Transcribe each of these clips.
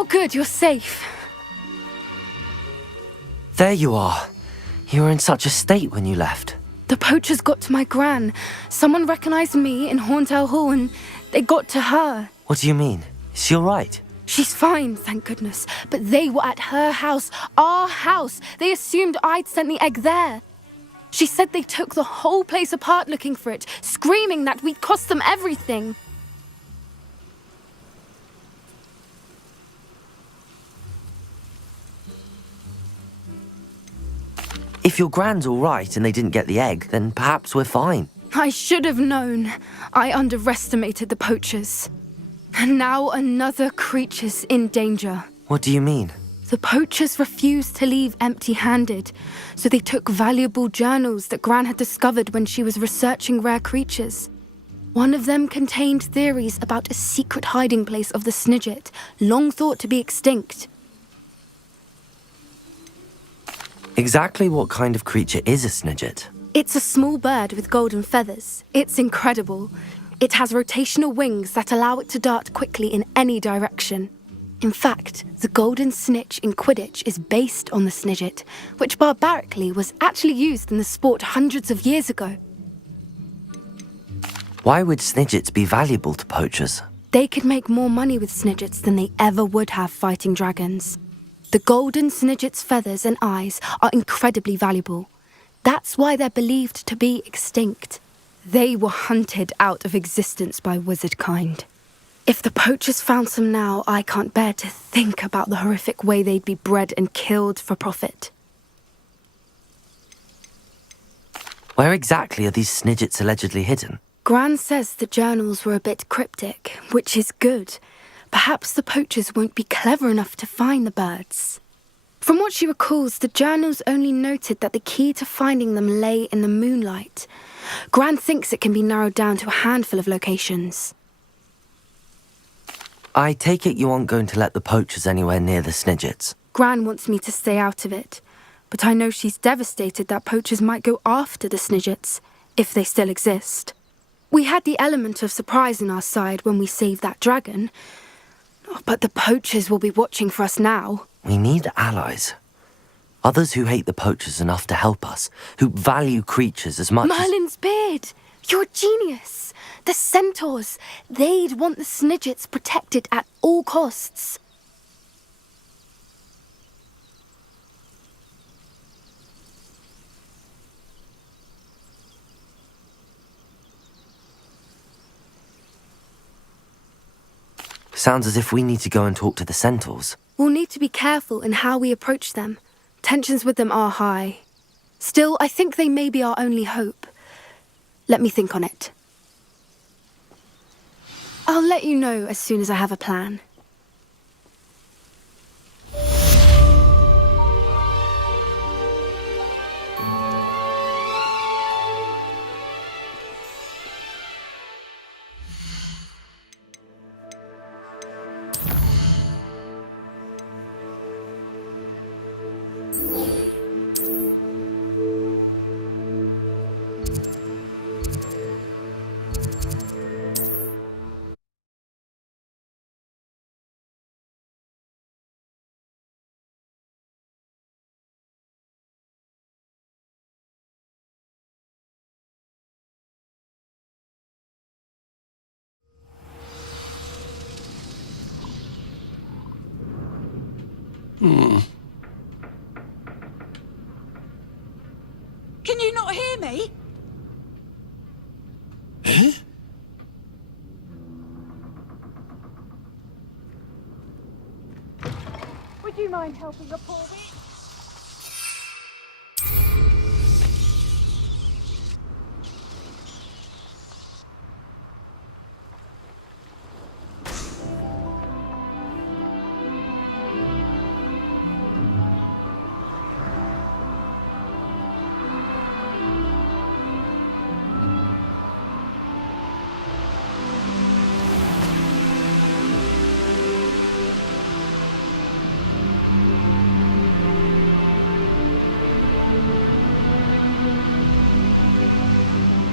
Oh good, you're safe. There you are. You were in such a state when you left. The poachers got to my gran. Someone recognized me in Horntail Hall and they got to her. What do you mean? Is she all right? She's fine, thank goodness. But they were at her house, our house. They assumed I'd sent the egg there. She said they took the whole place apart looking for it, screaming that we'd cost them everything. If your gran's all right and they didn't get the egg, then perhaps we're fine. I should have known. I underestimated the poachers. And now another creature's in danger. What do you mean? The poachers refused to leave empty-handed, so they took valuable journals that Gran had discovered when she was researching rare creatures. One of them contained theories about a secret hiding place of the Snidget, long thought to be extinct. Exactly what kind of creature is a Snidget? It's a small bird with golden feathers. It's incredible. It has rotational wings that allow it to dart quickly in any direction. In fact, the golden snitch in Quidditch is based on the Snidget, which barbarically was actually used in the sport hundreds of years ago. Why would Snidgets be valuable to poachers? They could make more money with Snidgets than they ever would have fighting dragons. The golden Snidget's feathers and eyes are incredibly valuable. That's why they're believed to be extinct. They were hunted out of existence by wizard kind. If the poachers found some now, I can't bear to think about the horrific way they'd be bred and killed for profit. Where exactly are these Snidgets allegedly hidden? Gran says the journals were a bit cryptic, which is good. Perhaps the poachers won't be clever enough to find the birds. From what she recalls, the journals only noted that the key to finding them lay in the moonlight. Gran thinks it can be narrowed down to a handful of locations. I take it you aren't going to let the poachers anywhere near the Snidgets. Gran wants me to stay out of it, but I know she's devastated that poachers might go after the Snidgets, if they still exist. We had the element of surprise on our side when we saved that dragon, but the poachers will be watching for us now. We need allies. Others who hate the poachers enough to help us, who value creatures as much Merlin's beard! You're a genius! The centaurs! They'd want the Snidgets protected at all costs. Sounds as if we need to go and talk to the centaurs. We'll need to be careful in how we approach them. Tensions with them are high. Still, I think they may be our only hope. Let me think on it. I'll let you know as soon as I have a plan. Can you not hear me? Would you mind helping a poor bit?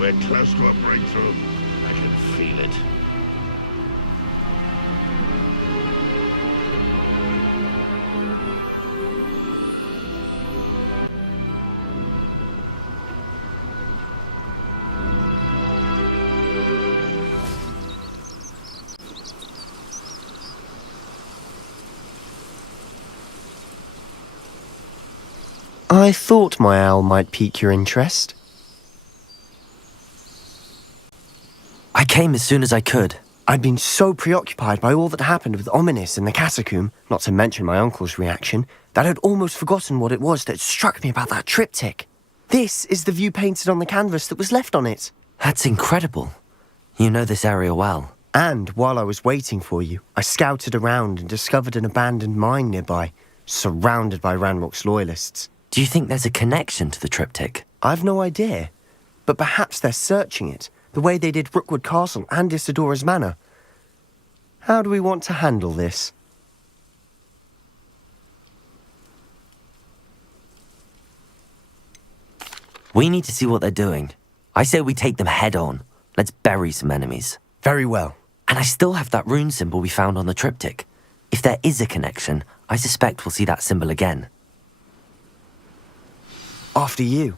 We're close to a breakthrough. I can feel it. I thought my owl might pique your interest. I came as soon as I could. I'd been so preoccupied by all that happened with Ominis in the catacomb, not to mention my uncle's reaction, that I'd almost forgotten what it was that struck me about that triptych. This is the view painted on the canvas that was left on it. That's incredible. You know this area well. And while I was waiting for you, I scouted around and discovered an abandoned mine nearby, surrounded by Ranrock's loyalists. Do you think there's a connection to the triptych? I've no idea, but perhaps they're searching it, the way they did Rookwood Castle and Isidora's Manor. How do we want to handle this? We need to see what they're doing. I say we take them head on. Let's bury some enemies. Very well. And I still have that rune symbol we found on the triptych. If there is a connection, I suspect we'll see that symbol again. After you.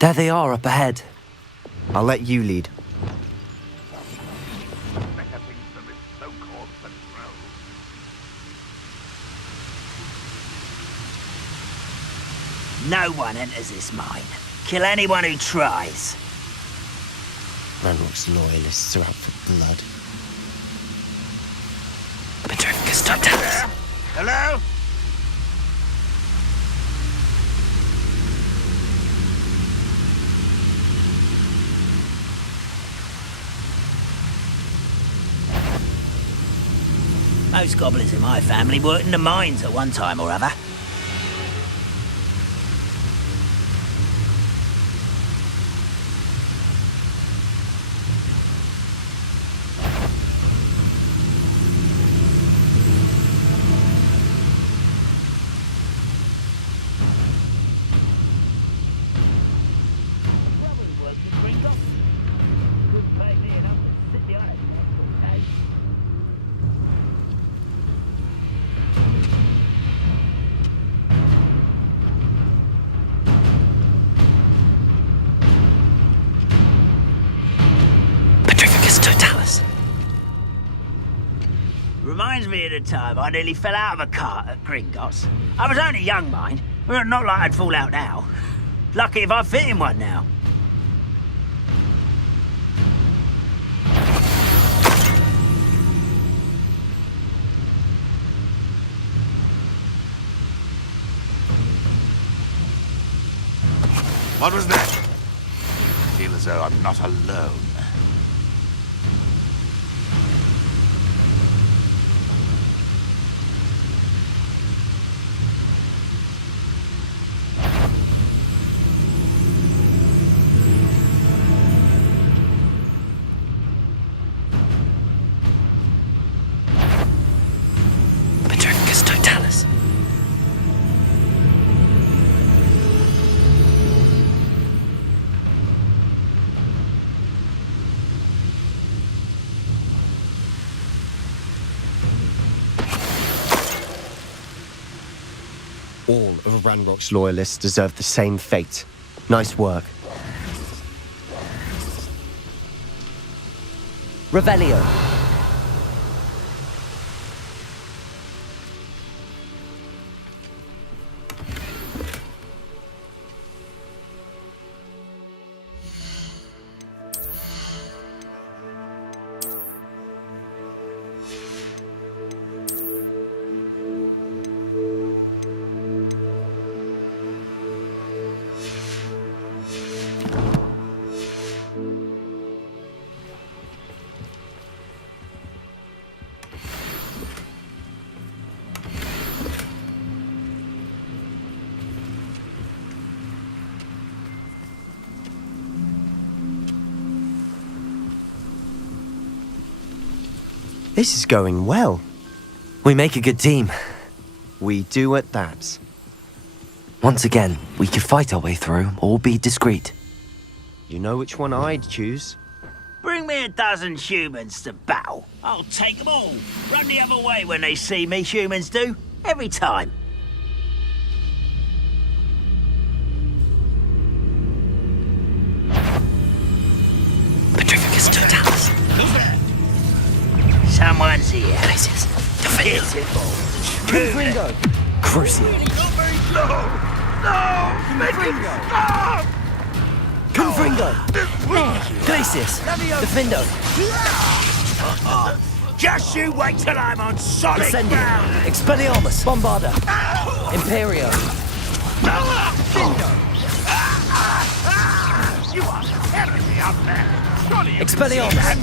There they are up ahead. I'll let you lead. Better things than this so-called patrol. No one enters this mine. Kill anyone who tries. Ranrock's loyalists are out for blood. Petrificus Totalis. Hello? Most goblins in my family worked in the mines at one time or other. Totalis. Reminds me of the time I nearly fell out of a cart at Gringotts. I was only young, mind. Well, not like I'd fall out now. Lucky if I fit in one now. What was that? I feel as though I'm not alone. Petrificus Totalis. All of Ranrock's loyalists deserve the same fate. Nice work. Revelio. This is going well. We make a good team. We do at that. Once again, we could fight our way through or be discreet. You know which one I'd choose? Bring me a dozen humans to battle. I'll take them all. Run the other way when they see me, humans do. Every time. Glacius. Defender. Confringo! Crucio. Confringo! Glacius. Defender. Just you wait till I'm on solid Incendio. ground! Expelliarmus. Bombarda. Imperio. You are tearing me up there! Surely you can Expelliarmus.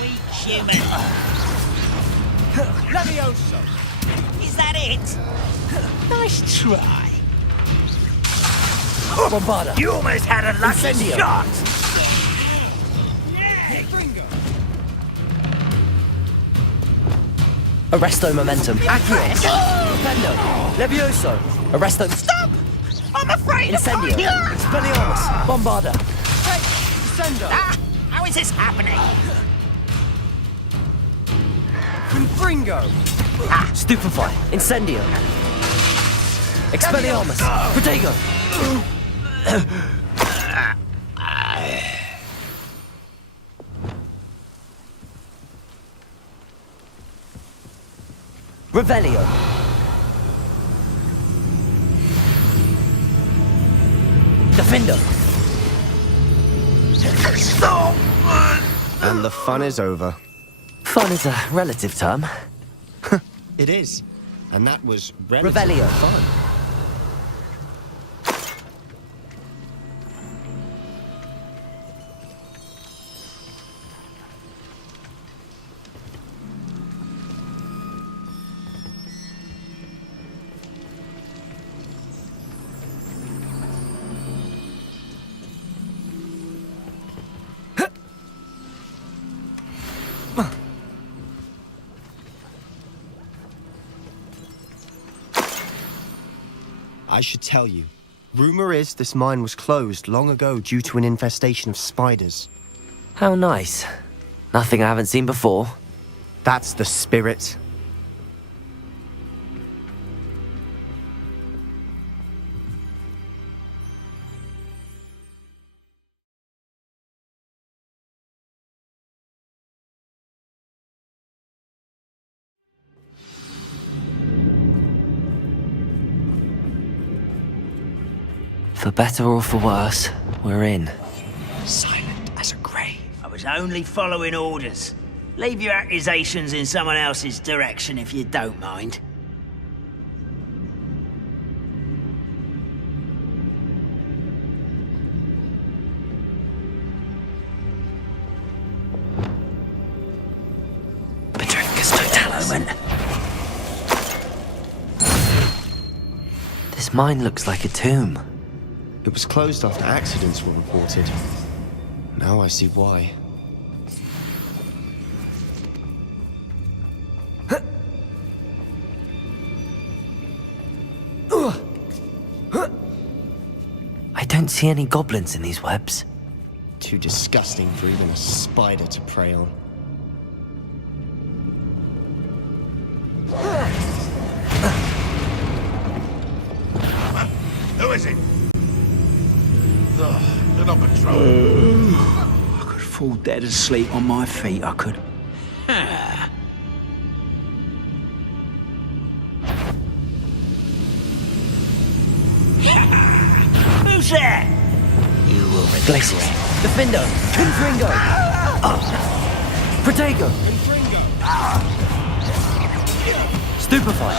Weak human. Levioso! Is that it? Nice try. Bombarda. You almost had a lucky Incendio. shot. Arresto Momentum. Accio. Defendo. Levioso. Arresto. Stop! I'm afraid Incendio. of fire! Expelliarmus. Bombarda. Descendo! Ah, how is this happening? Confringo! Stupefy. Incendio. Expelliarmus. Protego. Revelio. Defender. Stop! And the fun is over. Fun is a relative term. It is. And that was relatively Revelio. fun. I should tell you. Rumor is this mine was closed long ago due to an infestation of spiders. How nice. Nothing I haven't seen before. That's the spirit. For better or for worse, we're in. Silent as a grave. I was only following orders. Leave your accusations in someone else's direction if you don't mind. Petrificus totalis. Moment. This mine looks like a tomb. It was closed after accidents were reported. Now I see why. I don't see any goblins in these webs. Too disgusting for even a spider to prey on. Who is it? They're not patrol. I could fall dead asleep on my feet, I could. Who's there? You will regret Glacius. Defendo. Confringo. Protego. Stupefy.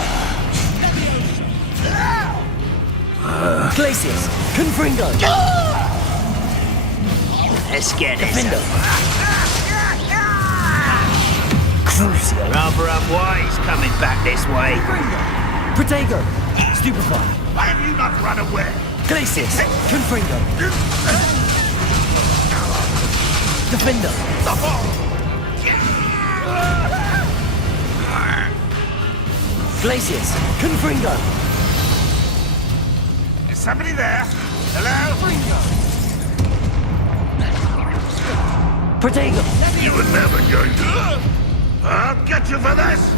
Glacius. Confringo. Let's get it. Defendo. Crucio. Rather unwise coming back this way. Protego. Stupefy. Why have you not run away? Glacius. Confringo. Defender. Glacius. Confringo. Is somebody there? Hello? Protego. You were never going to. I'll get you for this!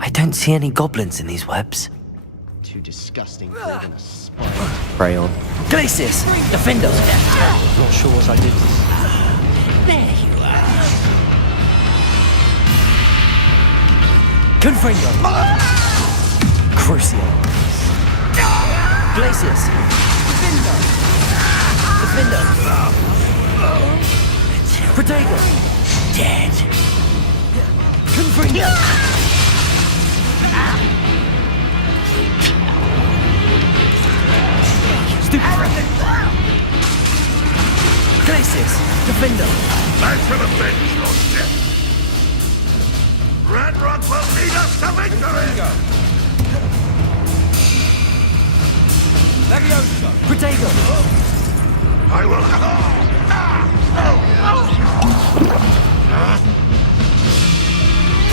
I don't see any goblins in these webs. Too disgusting for even a spider to prey on. Glacius! Defender! Not sure what I did to... There you are. Confringo! Crucio! Glacius! Defender! Protego! Dead. Confringo! Stupid! Glacius! Defender! Back to the bench, your ship! Ranrock will lead us to victory! Leviosa! Protego! I will...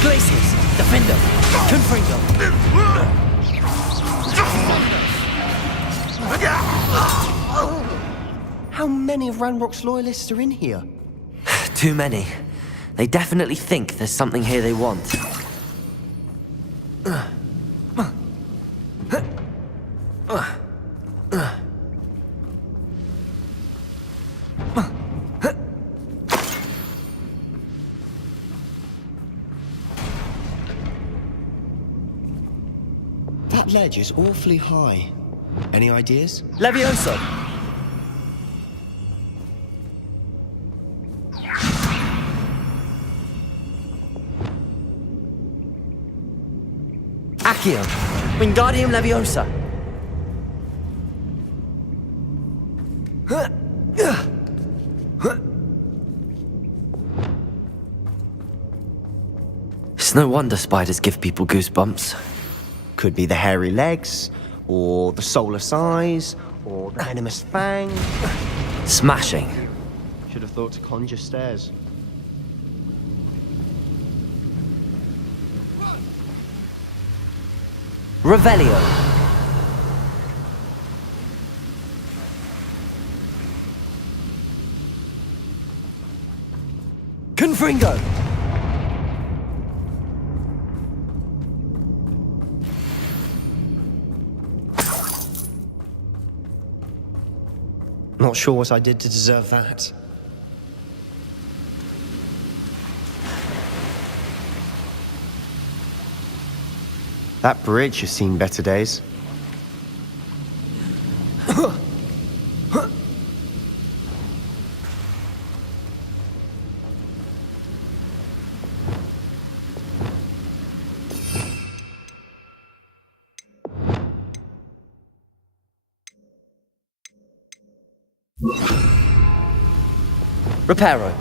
Glacius! Defender! Confringo! How many of Ranrock's loyalists are in here? Too many. They definitely think there's something here they want. That ledge is awfully high. Any ideas? Leviosa! Accio! Wingardium Leviosa! It's no wonder spiders give people goosebumps. Could be the hairy legs, or the soulless eyes, or the venomous fang. Smashing. Should have thought to conjure stairs. Revelio. Confringo. Not sure what I did to deserve that. That bridge has seen better days. Reparo.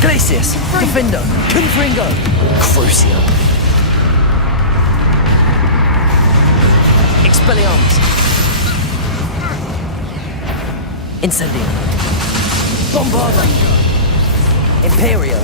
Glacius! Defender! Confringo! Crucio! Expelliarmus! Incendio! Bombarda! Imperio!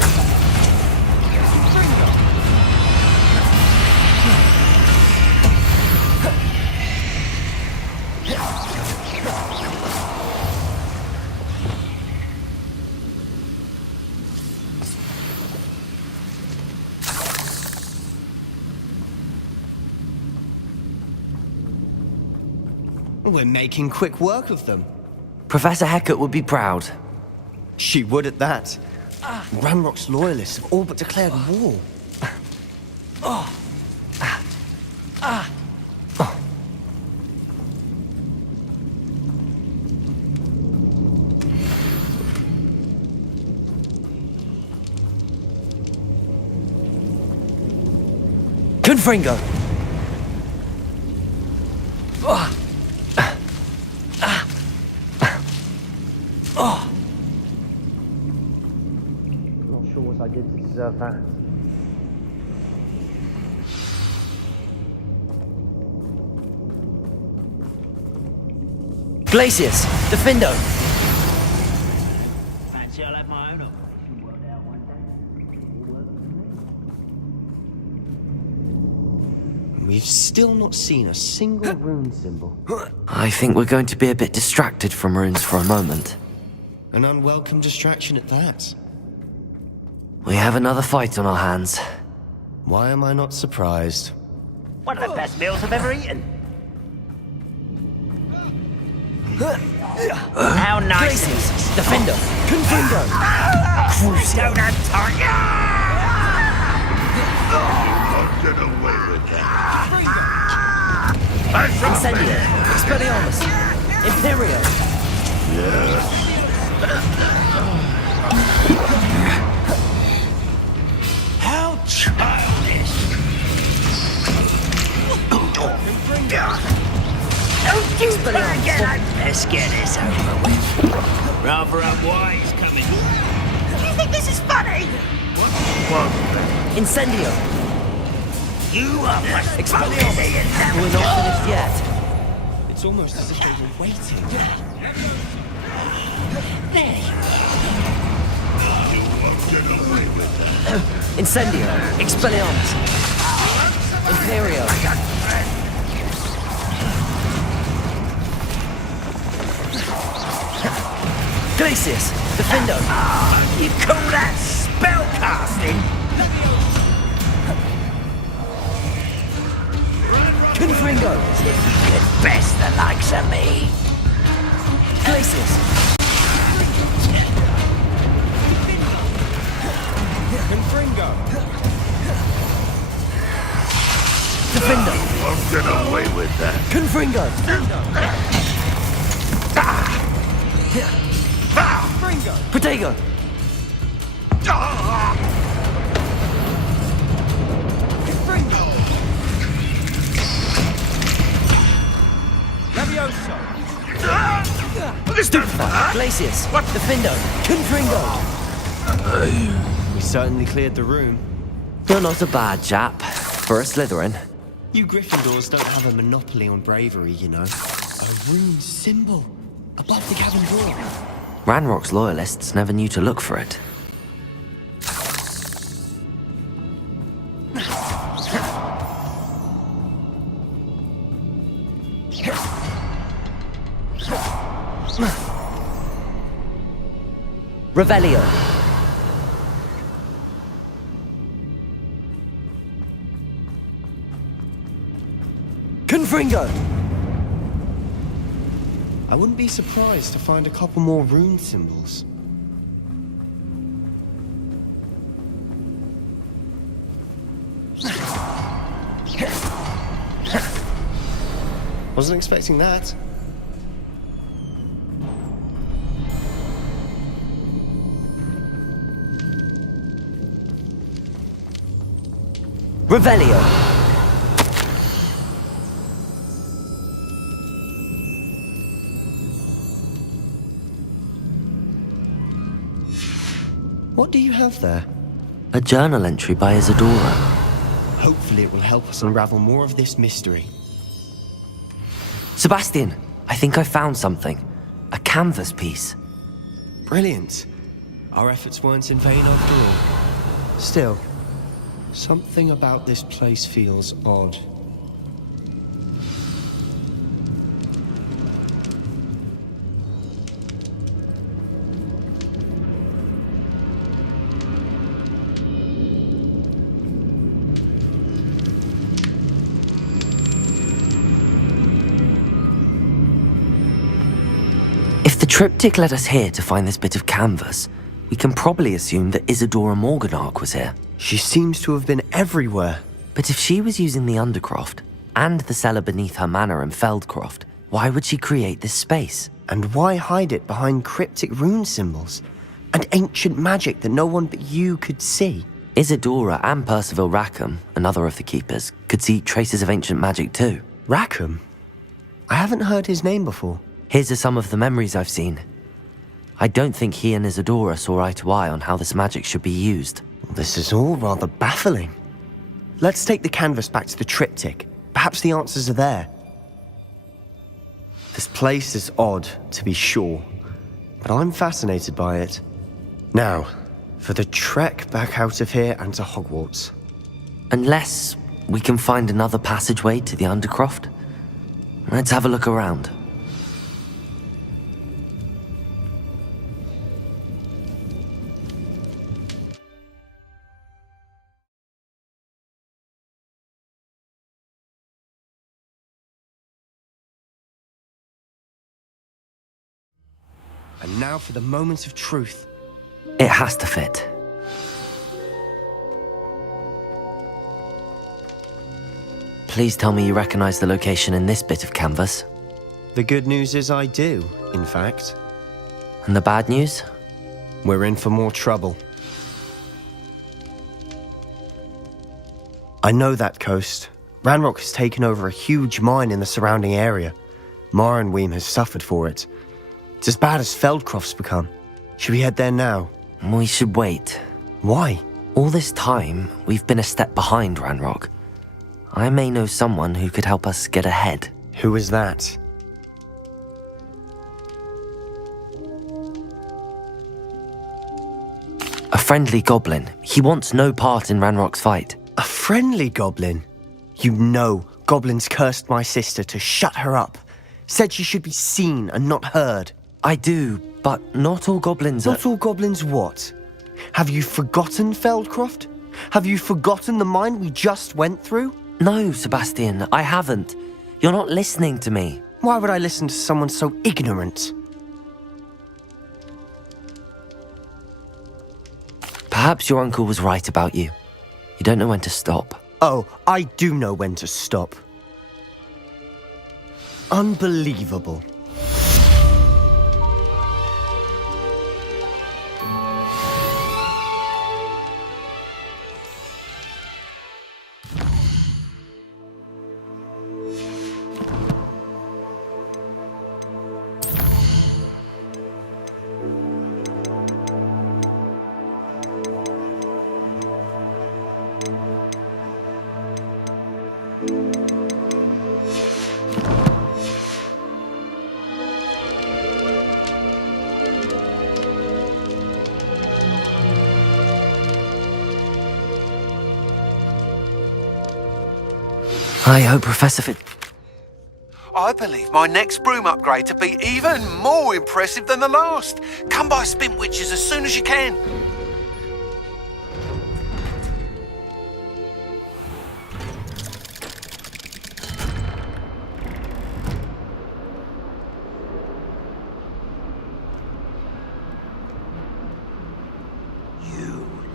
We're making quick work of them. Professor Hecat would be proud. She would at that. Ranrock's loyalists have all but declared war. Confringo! Not sure what I did to deserve that. Glacius! Defindo! Fancy I'll have my own operation worked out one day. We've still not seen a single rune symbol. I think we're going to be a bit distracted from runes for a moment. An unwelcome distraction at that. We have another fight on our hands. Why am I not surprised? One of the best meals I've ever eaten. How nice it is. Defindo! Confrindo! Don't have time. I'll get away with that. Incendio! Expelliarmus! Imperio! How childish. Don't you forget it. Let's get this over with. Rather unwise coming. You think this is funny? Incendio! You are much Expelliarmus! We're not finished yet. It's almost as if they were waiting. Incendio! Expelliarmus! Imperio! Glacius! Defindo! You call that spellcasting? Confringo! Could best the likes of me. Glacius! Confringo! Defindo! I'll get away with that. Confringo! Protego! Stupefy! Glacius! Defindo! Confringo! We certainly cleared the room. You're not a bad chap. For a Slytherin. You Gryffindors don't have a monopoly on bravery, you know. A rune symbol above the cabin door. Ranrock's loyalists never knew to look for it. Revelio! Confringo! I wouldn't be surprised to find a couple more rune symbols. Wasn't expecting that. Revelio! What do you have there? A journal entry by Isadora. Hopefully it will help us unravel more of this mystery. Sebastian, I think I found something. A canvas piece. Brilliant. Our efforts weren't in vain after all. Still, something about this place feels odd. If the triptych led us here to find this bit of canvas, we can probably assume that Isadora Morganach was here. She seems to have been everywhere. But if she was using the Undercroft, and the cellar beneath her manor in Feldcroft, why would she create this space? And why hide it behind cryptic rune symbols? And ancient magic that no one but you could see? Isadora and Percival Rackham, another of the keepers, could see traces of ancient magic too. Rackham? I haven't heard his name before. Here's are some of the memories I've seen. I don't think he and Isadora saw eye to eye on how this magic should be used. This is all rather baffling. Let's take the canvas back to the triptych. Perhaps the answers are there. This place is odd, to be sure, but I'm fascinated by it. Now, for the trek back out of here and to Hogwarts. Unless we can find another passageway to the Undercroft. Let's have a look around. And now for the moment of truth. It has to fit. Please tell me you recognize the location in this bit of canvas. The good news is I do, in fact. And the bad news? We're in for more trouble. I know that coast. Ranrock has taken over a huge mine in the surrounding area. Mornweem has suffered for it. It's as bad as Feldcroft's become. Should we head there now? We should wait. Why? All this time, we've been a step behind Ranrock. I may know someone who could help us get ahead. Who is that? A friendly goblin. He wants no part in Ranrock's fight. A friendly goblin? You know goblins cursed my sister to shut her up. Said she should be seen and not heard. I do, but not all goblins are... Not all goblins what? Have you forgotten Feldcroft? Have you forgotten the mine we just went through? No, Sebastian, I haven't. You're not listening to me. Why would I listen to someone so ignorant? Perhaps your uncle was right about you. You don't know when to stop. Oh, I do know when to stop. Unbelievable. I hope Professor Fit... I believe my next broom upgrade to be even more impressive than the last. Come by Spintwitches as soon as you can.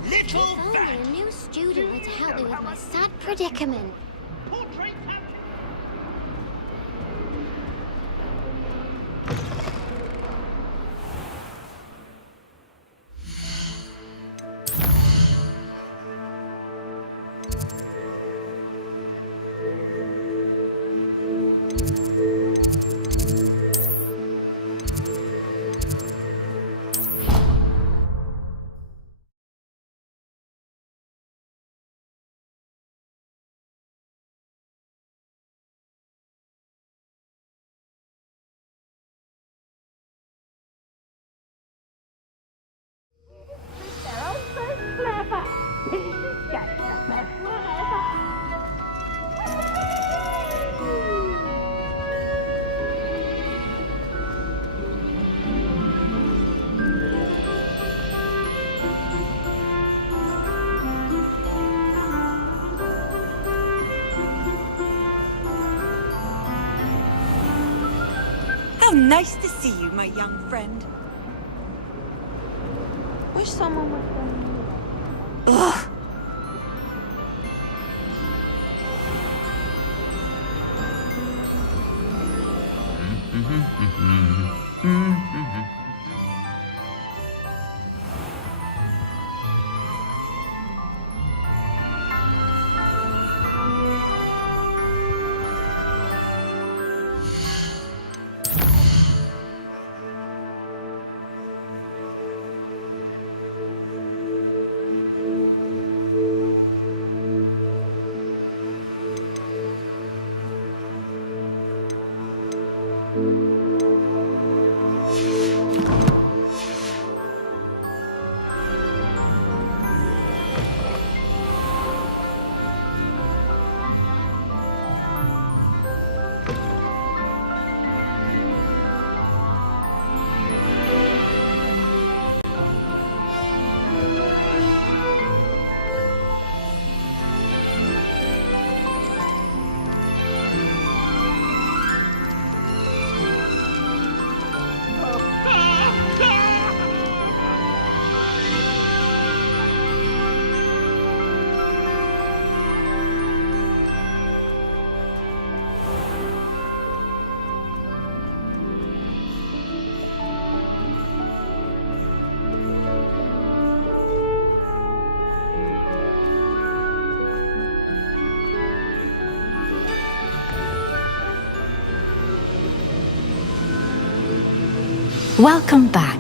If only a new student were to help me with my sad predicament. How nice to see you, my young friend. Wish someone would bring me. Ugh. Welcome back.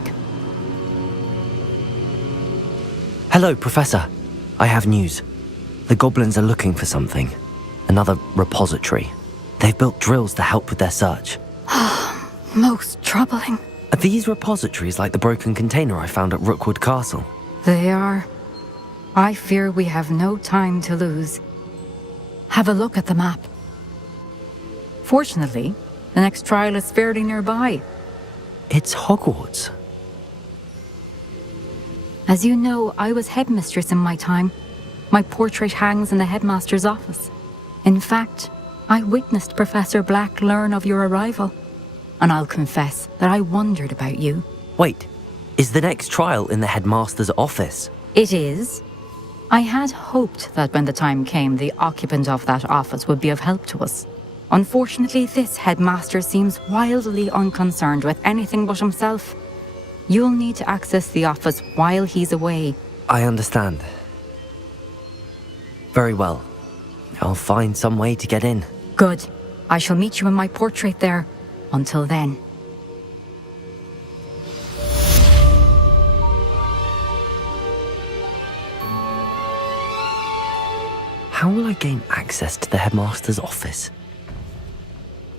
Hello, Professor. I have news. The goblins are looking for something. Another repository. They've built drills to help with their search. Most troubling. Are these repositories like the broken container I found at Rookwood Castle? They are. I fear we have no time to lose. Have a look at the map. Fortunately, the next trial is fairly nearby. It's Hogwarts. As you know, I was headmistress in my time. My portrait hangs in the headmaster's office. In fact, I witnessed Professor Black learn of your arrival. And I'll confess that I wondered about you. Wait, is the next trial in the headmaster's office? It is. I had hoped that when the time came, the occupant of that office would be of help to us. Unfortunately, this headmaster seems wildly unconcerned with anything but himself. You'll need to access the office while he's away. I understand. Very well. I'll find some way to get in. Good. I shall meet you in my portrait there. Until then. How will I gain access to the headmaster's office?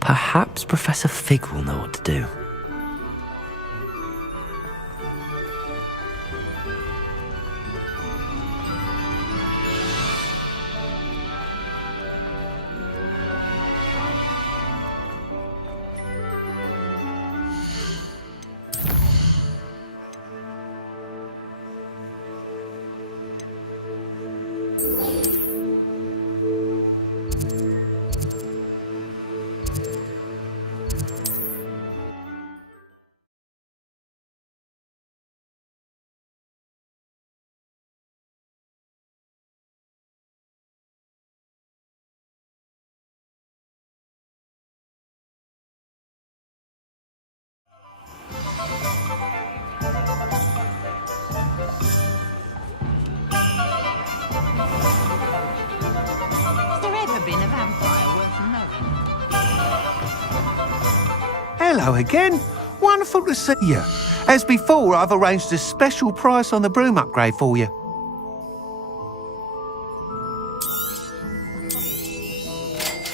Perhaps Professor Fig will know what to do. Hello again. Wonderful to see you. As before, I've arranged a special price on the broom upgrade for you.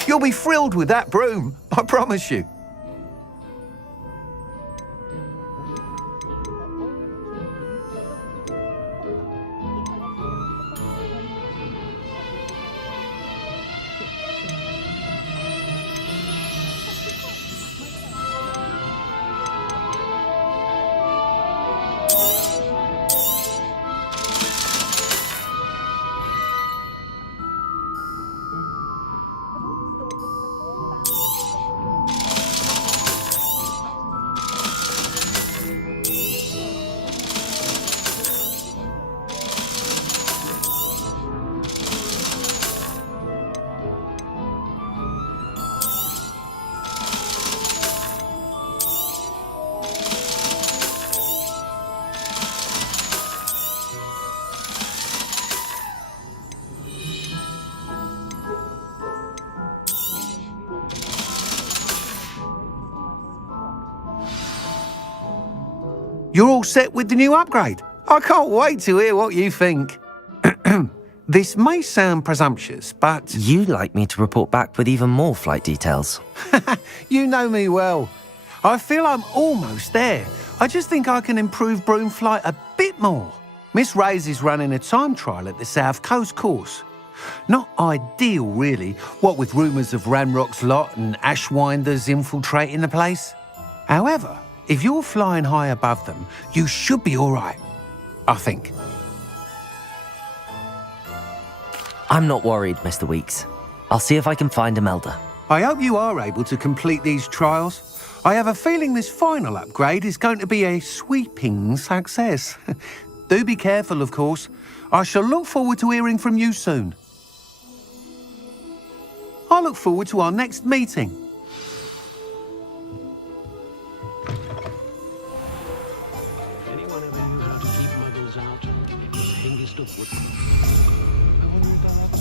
You'll be thrilled with that broom, I promise you. You're all set with the new upgrade. I can't wait to hear what you think. This may sound presumptuous, but... You'd like me to report back with even more flight details. You know me well. I feel I'm almost there. I just think I can improve broom flight a bit more. Miss Ray's is running a time trial at the South Coast course. Not ideal, really, what with rumours of Ranrock's lot and Ashwinders infiltrating the place. However, if you're flying high above them, you should be all right, I think. I'm not worried, Mr. Weeks. I'll see if I can find Imelda. I hope you are able to complete these trials. I have a feeling this final upgrade is going to be a sweeping success. Do be careful, of course. I shall look forward to hearing from you soon. I look forward to our next meeting. Anyone ever knew how to keep muggles out? It was Hengist of Woodford. I wonder if they'll have a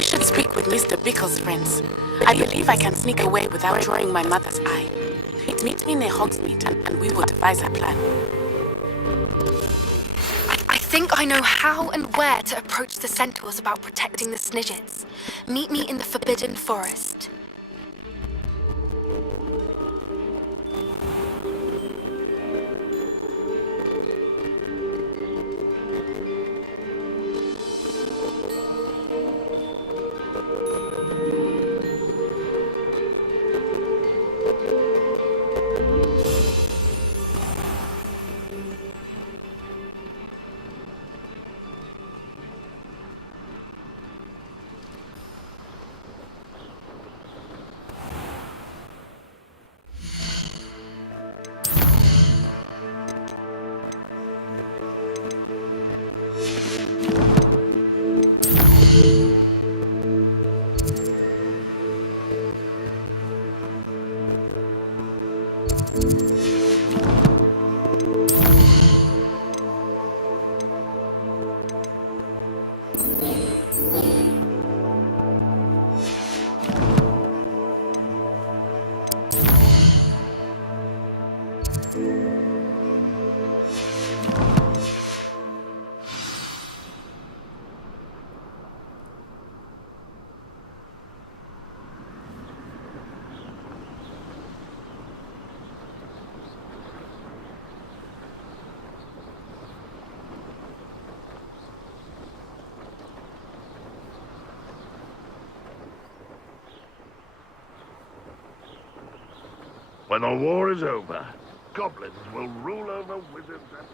We should speak with Mr. Pickle's friends. I believe I can sneak away without drawing my mother's eye. Meet me near Hogsmeade and we will devise a plan. I think I know how and where to approach the centaurs about protecting the Snidgets. Meet me in the Forbidden Forest. When the war is over, goblins will rule over wizards and...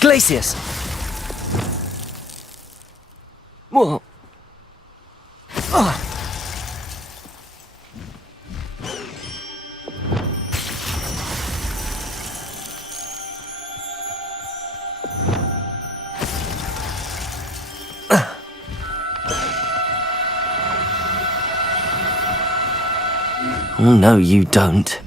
Glacius! Whoa. Oh, no, you don't.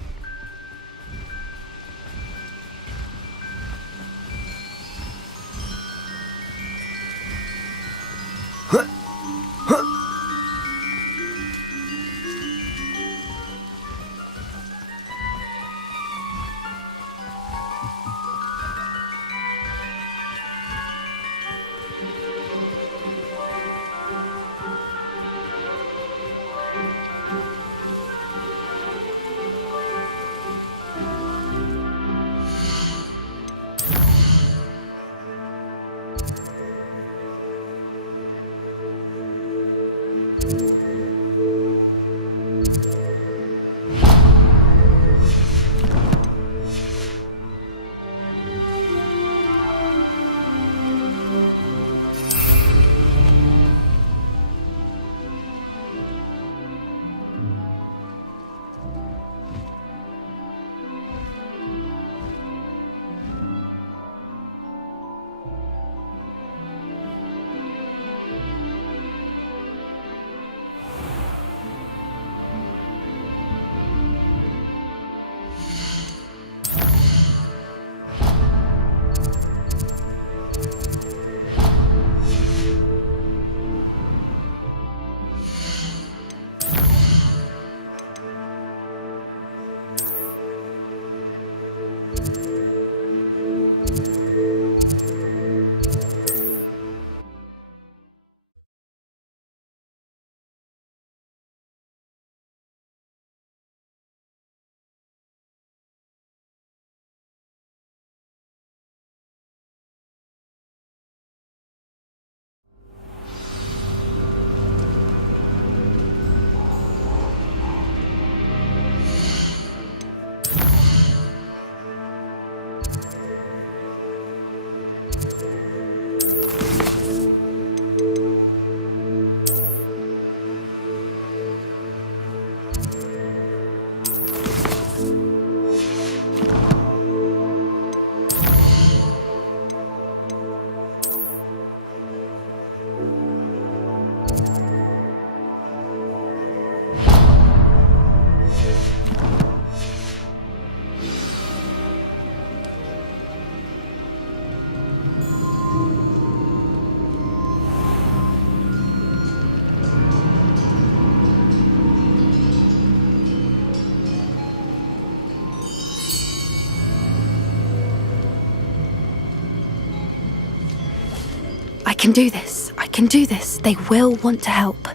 can do this. I can do this. They will want to help.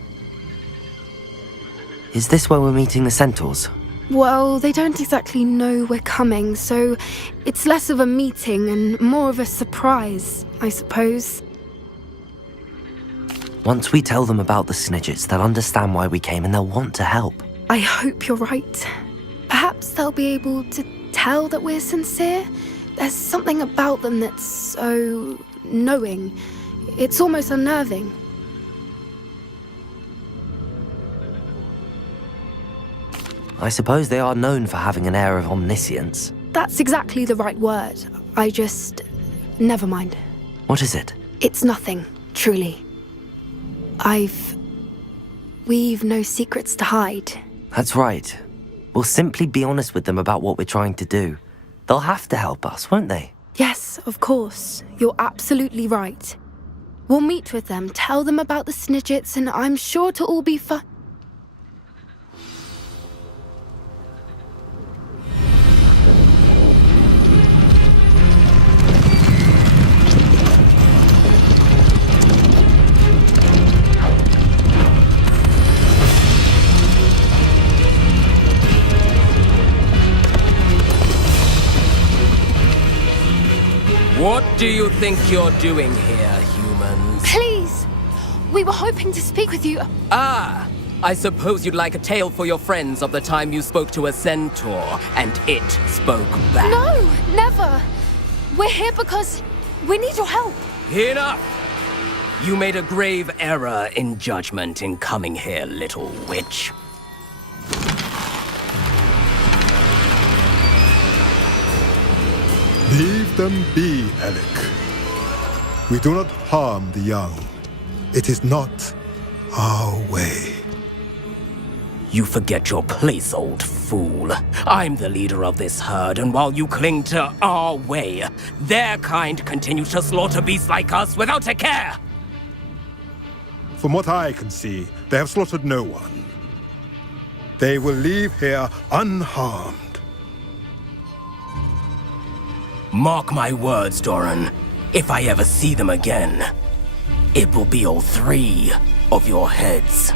Is this where we're meeting the centaurs? Well, they don't exactly know we're coming, so it's less of a meeting and more of a surprise, I suppose. Once we tell them about the Snidgets, they'll understand why we came and they'll want to help. I hope you're right. Perhaps they'll be able to tell that we're sincere. There's something about them that's so knowing. It's almost unnerving. I suppose they are known for having an air of omniscience. That's exactly the right word. I just... Never mind. What is it? It's nothing, truly. We've no secrets to hide. That's right. We'll simply be honest with them about what we're trying to do. They'll have to help us, won't they? Yes, of course. You're absolutely right. We'll meet with them, tell them about the Snidgets, and I'm sure to all be fine. What do you think you're doing here, humans? Please! We were hoping to speak with you. Ah! I suppose you'd like a tale for your friends of the time you spoke to a centaur, and it spoke back. No, never! We're here because we need your help. Enough! You made a grave error in judgment in coming here, little witch. Leave them be, Alec. We do not harm the young. It is not our way. You forget your place, old fool. I'm the leader of this herd, and while you cling to our way, their kind continues to slaughter beasts like us without a care! From what I can see, they have slaughtered no one. They will leave here unharmed. Mark my words, Doran. If I ever see them again, it will be all 3 of your heads.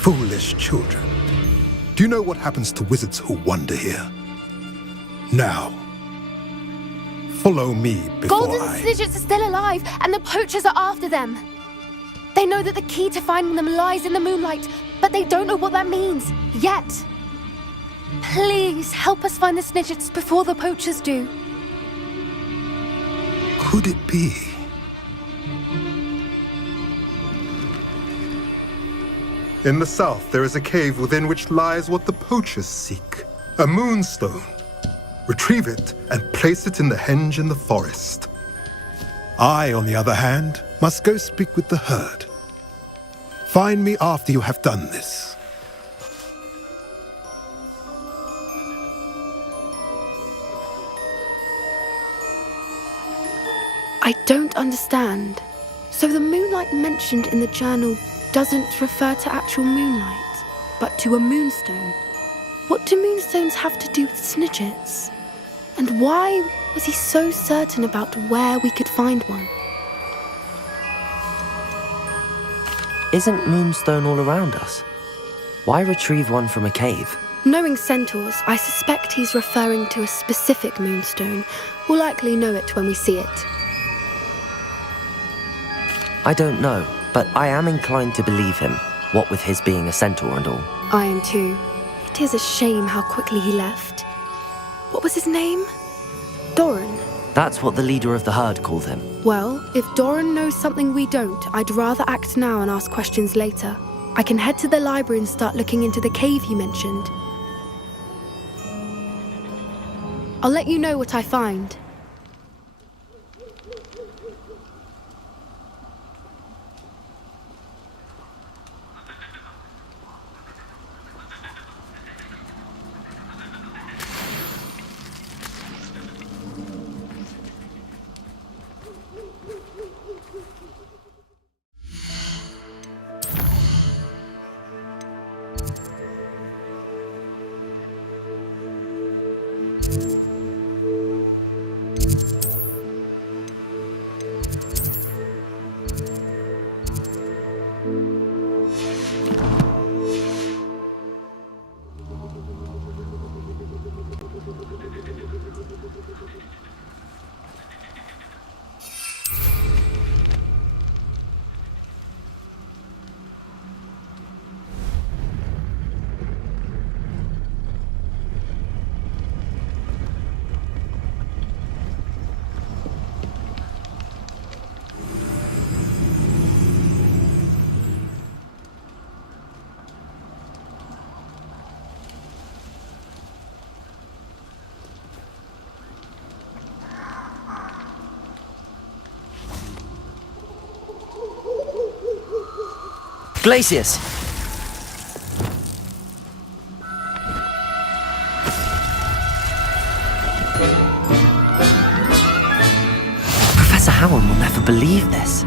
Foolish children. Do you know what happens to wizards who wander here? Now, follow me before Golden Snidgets are still alive, and the poachers are after them. They know that the key to finding them lies in the moonlight, but they don't know what that means, yet. Please, help us find the Snidgets before the poachers do. Could it be? In the south, there is a cave within which lies what the poachers seek. A moonstone. Retrieve it and place it in the henge in the forest. I, on the other hand, must go speak with the herd. Find me after you have done this. I don't understand. So the moonlight mentioned in the journal doesn't refer to actual moonlight, but to a moonstone. What do moonstones have to do with Snidgets? And why was he so certain about where we could find one? Isn't Moonstone all around us? Why retrieve one from a cave? Knowing centaurs, I suspect he's referring to a specific moonstone. We'll likely know it when we see it. I don't know, but I am inclined to believe him, what with his being a centaur and all. I am too. It is a shame how quickly he left. What was his name? Doran. That's what the leader of the herd called him. Well, if Doran knows something we don't, I'd rather act now and ask questions later. I can head to the library and start looking into the cave you mentioned. I'll let you know what I find. Glacius! Professor Howard will never believe this.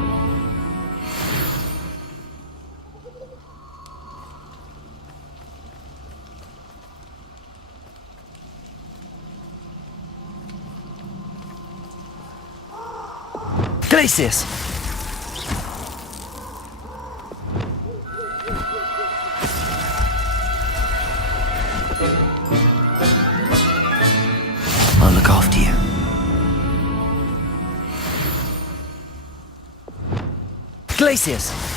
Glacius! I'll look after you. Glacius!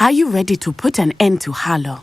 Are you ready to put an end to Harlow?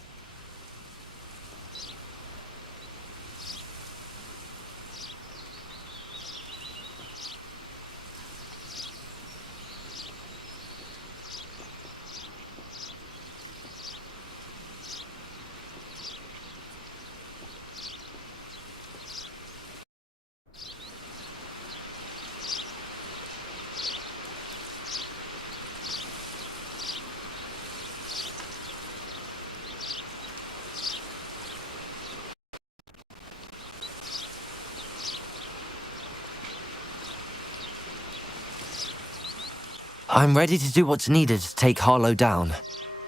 I'm ready to do what's needed to take Harlow down.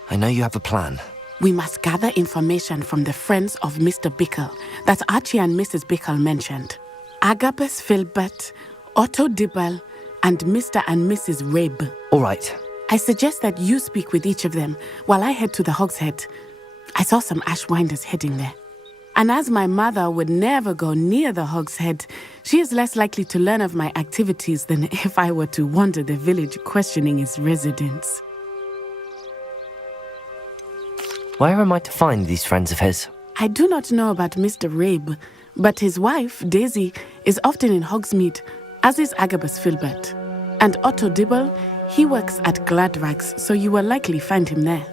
I know you have a plan. We must gather information from the friends of Mr. Bickle that Archie and Mrs. Bickle mentioned. Agabus Filbert, Otto Dibble, and Mr. and Mrs. Rabe. All right. I suggest that you speak with each of them while I head to the Hogshead. I saw some Ashwinders heading there. And as my mother would never go near the Hogshead, she is less likely to learn of my activities than if I were to wander the village questioning its residents. Where am I to find these friends of his? I do not know about Mr. Rabe, but his wife, Daisy, is often in Hogsmeade, as is Agabus Filbert. And Otto Dibble, he works at Gladrags, so you will likely find him there.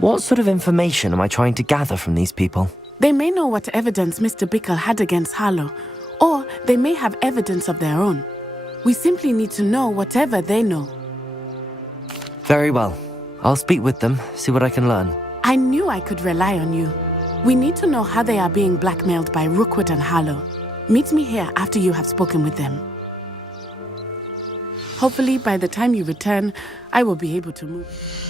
What sort of information am I trying to gather from these people? They may know what evidence Mr. Bickle had against Harlow, or they may have evidence of their own. We simply need to know whatever they know. Very well. I'll speak with them, see what I can learn. I knew I could rely on you. We need to know how they are being blackmailed by Rookwood and Harlow. Meet me here after you have spoken with them. Hopefully, by the time you return, I will be able to move.